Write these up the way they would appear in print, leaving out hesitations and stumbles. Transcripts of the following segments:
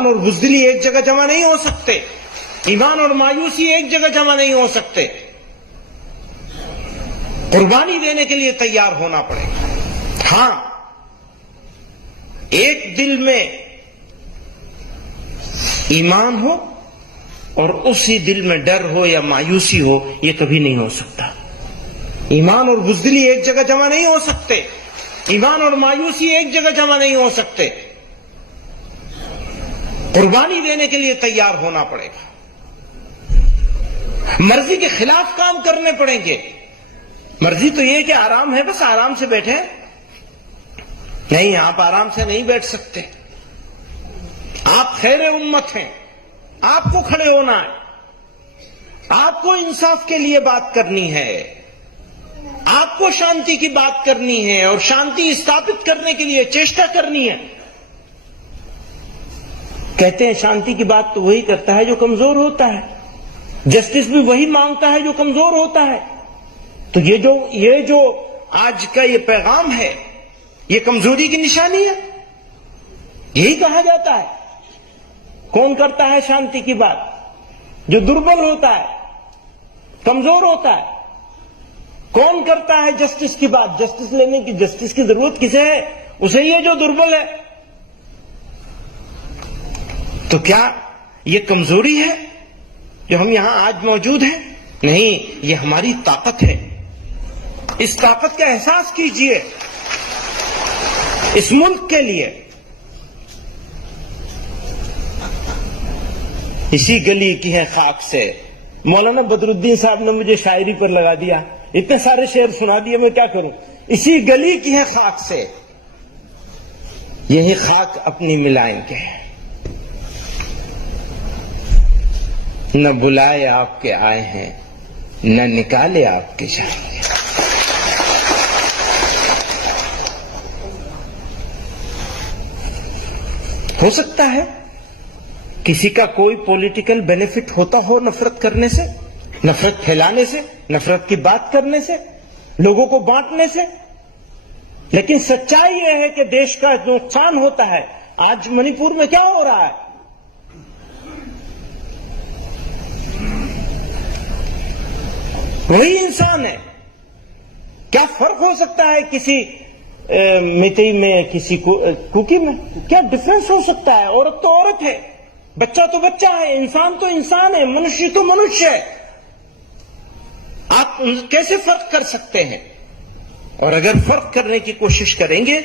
ایمان اور بزدلی ایک جگہ جمع نہیں ہو سکتے، ایمان اور مایوسی ایک جگہ جمع نہیں ہو سکتے، قربانی دینے کے لیے تیار ہونا پڑے گا۔ ہاں، ایک دل میں ایمان ہو اور اسی دل میں ڈر ہو یا مایوسی ہو، یہ کبھی نہیں ہو سکتا۔ ایمان اور بزدلی ایک جگہ جمع نہیں ہو سکتے، ایمان اور مایوسی ایک جگہ جمع نہیں ہو سکتے، قربانی دینے کے لیے تیار ہونا پڑے گا، مرضی کے خلاف کام کرنے پڑیں گے۔ مرضی تو یہ کہ آرام ہے، بس آرام سے بیٹھے، نہیں، آپ آرام سے نہیں بیٹھ سکتے، آپ خیر امت ہیں، آپ کو کھڑے ہونا ہے، آپ کو انصاف کے لیے بات کرنی ہے، آپ کو شانتی کی بات کرنی ہے اور شانتی استھاپت کرنے کے لیے چیشٹا کرنی ہے۔ کہتے ہیں شانتی کی بات تو وہی کرتا ہے جو کمزور ہوتا ہے، جسٹس بھی وہی مانگتا ہے جو کمزور ہوتا ہے۔ تو یہ جو آج کا یہ پیغام ہے، یہ کمزوری کی نشانی ہے، یہی کہا جاتا ہے۔ کون کرتا ہے شانتی کی بات؟ جو دربل ہوتا ہے، کمزور ہوتا ہے۔ کون کرتا ہے جسٹس کی بات؟ جسٹس لینے کی، جسٹس کی ضرورت کسے ہے؟ اسے یہ جو دربل ہے۔ تو کیا یہ کمزوری ہے جو ہم یہاں آج موجود ہیں؟ نہیں، یہ ہماری طاقت ہے۔ اس طاقت کا احساس کیجئے اس ملک کے لیے۔ اسی گلی کی ہے خاک سے، مولانا بدر الدین صاحب نے مجھے شاعری پر لگا دیا، اتنے سارے شعر سنا دیے، میں کیا کروں۔ اسی گلی کی ہے خاک سے، یہی خاک اپنی ملائیں گے، نہ بلائے آپ کے آئے ہیں، نہ نکالے آپ کے جائیں گے۔ ہو سکتا ہے کسی کا کوئی پولیٹیکل بینیفٹ ہوتا ہو نفرت کرنے سے، نفرت پھیلانے سے، نفرت کی بات کرنے سے، لوگوں کو بانٹنے سے، لیکن سچائی یہ ہے کہ دیش کا نقصان ہوتا ہے۔ آج منی پور میں کیا ہو رہا ہے؟ وہی انسان ہے، کیا فرق ہو سکتا ہے کسی میتئی میں، کسی کوکی میں؟ کیا ڈفرنس ہو سکتا ہے؟ عورت تو عورت ہے، بچہ تو بچہ ہے، انسان تو انسان ہے، منشی تو منشیہ ہے۔ آپ کیسے فرق کر سکتے ہیں؟ اور اگر فرق کرنے کی کوشش کریں گے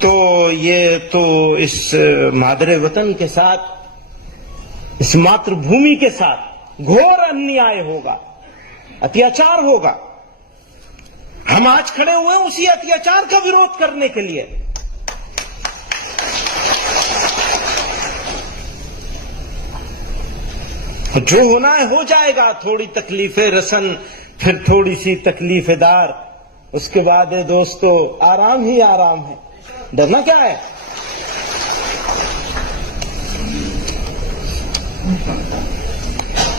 تو یہ تو اس مادر وطن کے ساتھ، اس ماتر بھومی کے ساتھ گھور انیائے ہوگا، اتیاچار ہوگا۔ ہم آج کھڑے ہوئے ہیں اسی اتیاچار کا وروਧ کرنے کے لیے۔ جو ہونا ہے ہو جائے گا، تھوڑی تکلیف رسن، پھر تھوڑی سی تکلیف دار، اس کے بعد دوستو آرام ہی آرام ہے، ڈرنا کیا ہے؟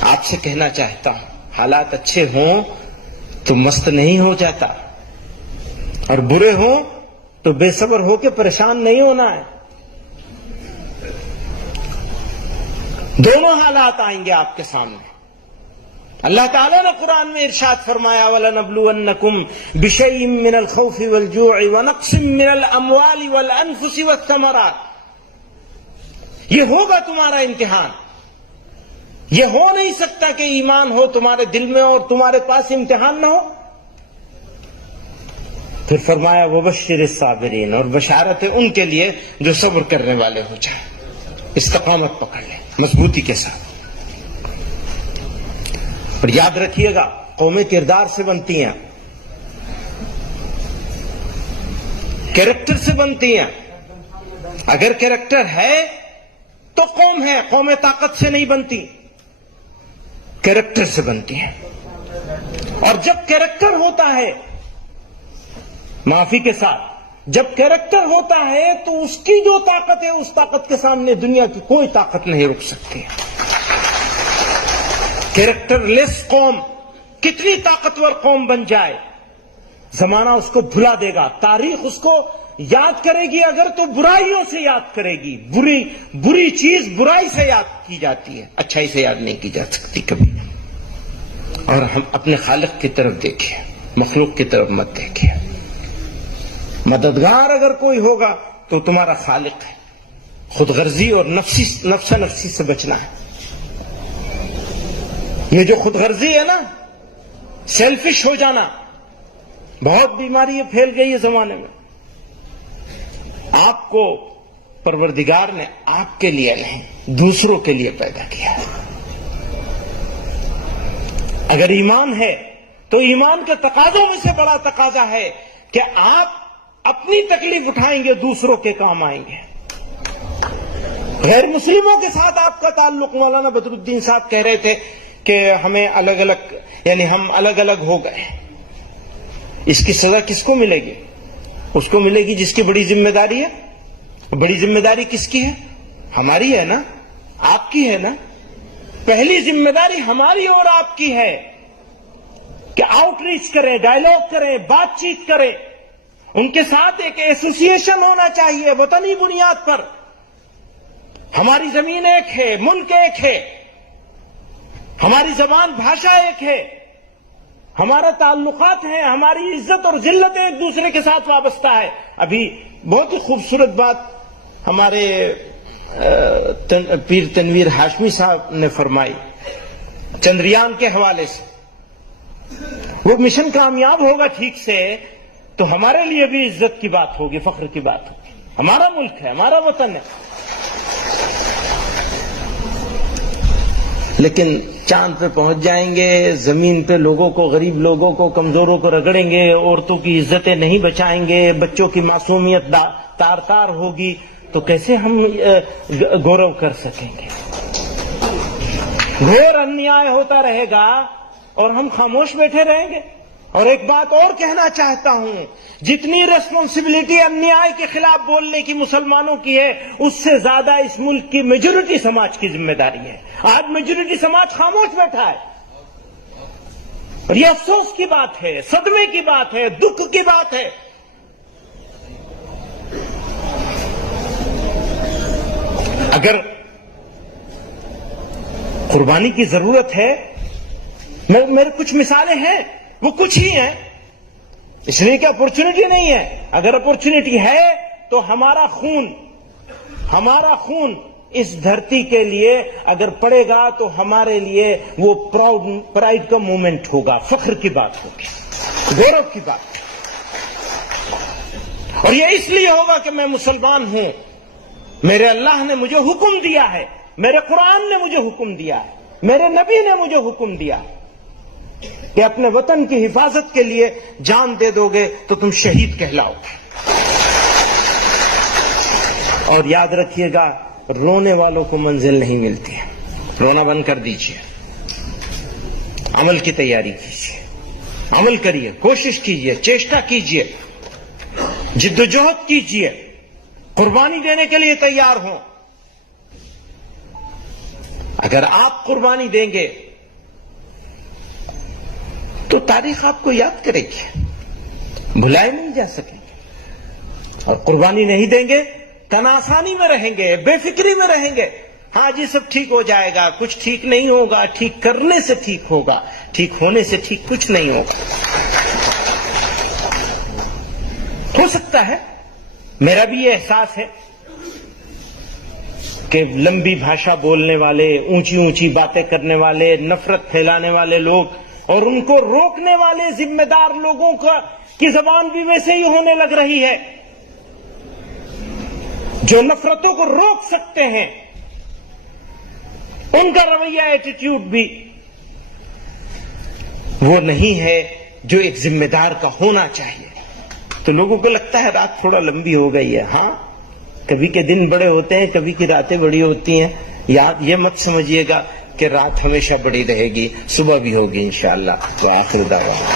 آپ سے کہنا چاہتا ہوں، حالات اچھے ہوں تو مست نہیں ہو جاتا، اور برے ہوں تو بے صبر ہو کے پریشان نہیں ہونا ہے۔ دونوں حالات آئیں گے آپ کے سامنے۔ اللہ تعالیٰ نے قرآن میں ارشاد فرمایا وَلَنَبْلُوَنَّكُمْ بِشَيْءٍ مِّنَ الْخَوْفِ وَالْجُوعِ وَنَقْصٍ مِّنَ الْأَمْوَالِ وَالْأَنفُسِ وَالثَّمَرَاتِ۔ یہ ہوگا تمہارا امتحان۔ یہ ہو نہیں سکتا کہ ایمان ہو تمہارے دل میں اور تمہارے پاس امتحان نہ ہو۔ پھر فرمایا وَبَشِّرِ الصَّابِرِينَ، اور بشارت ہے ان کے لیے جو صبر کرنے والے ہو جائیں، استقامت پکڑ لیں مضبوطی کے ساتھ۔ اور یاد رکھیے گا، قومیں کردار سے بنتی ہیں، کیریکٹر سے بنتی ہیں۔ اگر کیریکٹر ہے تو قوم ہے، قومیں طاقت سے نہیں بنتی، کیریکٹر سے بنتی ہیں۔ اور جب کیریکٹر ہوتا ہے، معافی کے ساتھ، جب کیریکٹر ہوتا ہے تو اس کی جو طاقت ہے، اس طاقت کے سامنے دنیا کی کوئی طاقت نہیں رک سکتی۔ کیریکٹر لیس قوم کتنی طاقتور قوم بن جائے، زمانہ اس کو بھلا دے گا، تاریخ اس کو یاد کرے گی اگر تو برائیوں سے یاد کرے گی. بری چیز برائی سے یاد کی جاتی ہے, اچھائی سے یاد نہیں کی جا سکتی کبھی. اور ہم اپنے خالق کی طرف دیکھیں, مخلوق کی طرف مت دیکھیں. مددگار اگر کوئی ہوگا تو تمہارا خالق ہے. خود غرضی اور نفسی سے بچنا ہے. یہ جو خود غرضی ہے نا, سیلفش ہو جانا, بہت بیماری یہ پھیل گئی ہے زمانے میں. آپ کو پروردگار نے آپ کے لیے نہیں, دوسروں کے لیے پیدا کیا ہے. اگر ایمان ہے تو ایمان کے تقاضوں میں سے بڑا تقاضا ہے کہ آپ اپنی تکلیف اٹھائیں گے, دوسروں کے کام آئیں گے. غیر مسلموں کے ساتھ آپ کا تعلق, مولانا بدر الدین صاحب کہہ رہے تھے کہ ہمیں الگ الگ, یعنی ہم الگ الگ ہو گئے. اس کی سزا کس کو ملے گی؟ اس کو ملے گی جس کی بڑی ذمہ داری ہے. بڑی ذمہ داری کس کی ہے؟ ہماری ہے نا, آپ کی ہے نا. پہلی ذمہ داری ہماری اور آپ کی ہے کہ آؤٹ ریچ کریں, ڈائیلاگ کریں, بات چیت کریں. ان کے ساتھ ایک ایسوسیشن ہونا چاہیے وطنی بنیاد پر. ہماری زمین ایک ہے, ملک ایک ہے, ہماری زبان بھاشا ایک ہے, ہمارا تعلقات ہیں, ہماری عزت اور ذلت ایک دوسرے کے ساتھ وابستہ ہے. ابھی بہت ہی خوبصورت بات ہمارے پیر تنویر ہاشمی صاحب نے فرمائی چندریان کے حوالے سے. وہ مشن کامیاب ہوگا ٹھیک سے تو ہمارے لیے بھی عزت کی بات ہوگی, فخر کی بات ہوگی. ہمارا ملک ہے, ہمارا وطن ہے. لیکن چاند پہ پہنچ جائیں گے, زمین پہ لوگوں کو, غریب لوگوں کو, کمزوروں کو رگڑیں گے, عورتوں کی عزتیں نہیں بچائیں گے, بچوں کی معصومیت تار تار ہوگی, تو کیسے ہم گورو کر سکیں گے؟ گھور انیائے ہوتا رہے گا اور ہم خاموش بیٹھے رہیں گے. اور ایک بات اور کہنا چاہتا ہوں, جتنی ریسپانسبلٹی انیائے کے خلاف بولنے کی مسلمانوں کی ہے, اس سے زیادہ اس ملک کی میجورٹی سماج کی ذمہ داری ہے. آج میجورٹی سماج خاموش بیٹھا ہے, اور یہ افسوس کی بات ہے, صدمے کی بات ہے, دکھ کی بات ہے. اگر قربانی کی ضرورت ہے, میرے کچھ مثالیں ہیں, وہ کچھ ہی ہیں, اس لیے کہ اپورچونٹی نہیں ہے. اگر اپورچونٹی ہے تو ہمارا خون اس دھرتی کے لیے اگر پڑے گا تو ہمارے لیے وہ پرائڈ کا مومنٹ ہوگا, فخر کی بات ہوگی, گورو کی بات. اور یہ اس لیے ہوگا کہ میں مسلمان ہوں, میرے اللہ نے مجھے حکم دیا ہے, میرے قرآن نے مجھے حکم دیا ہے, میرے نبی نے مجھے حکم دیا کہ اپنے وطن کی حفاظت کے لیے جان دے دو گے تو تم شہید کہلاؤ گے. اور یاد رکھیے گا, رونے والوں کو منزل نہیں ملتی ہے. رونا بند کر دیجئے, عمل کی تیاری کیجئے, عمل کریے, کوشش کیجئے, چیشٹا کیجئے, جدوجہد کیجئے, قربانی دینے کے لیے تیار ہوں. اگر آپ قربانی دیں گے تو تاریخ آپ کو یاد کرے گی, بھلائے نہیں جا سکیں گے. اور قربانی نہیں دیں گے, تناسانی میں رہیں گے, بے فکری میں رہیں گے. ہاں جی سب ٹھیک ہو جائے گا, کچھ ٹھیک نہیں ہوگا, ٹھیک کرنے سے ٹھیک ہوگا, ٹھیک ہونے سے ٹھیک کچھ نہیں ہوگا. ہو سکتا ہے, میرا بھی یہ احساس ہے کہ لمبی بھاشا بولنے والے, اونچی اونچی باتیں کرنے والے, نفرت پھیلانے والے لوگ اور ان کو روکنے والے ذمہ دار لوگوں کی زبان بھی ویسے ہی ہونے لگ رہی ہے. جو نفرتوں کو روک سکتے ہیں ان کا رویہ, ایٹیٹیوڈ بھی وہ نہیں ہے جو ایک ذمہ دار کا ہونا چاہیے. تو لوگوں کو لگتا ہے رات تھوڑا لمبی ہو گئی ہے. ہاں, کبھی کے دن بڑے ہوتے ہیں, کبھی کی راتیں بڑی ہوتی ہیں. یہ مت سمجھیے گا کہ رات ہمیشہ بڑی رہے گی, صبح بھی ہوگی انشاءاللہ. وآخر دعوانا.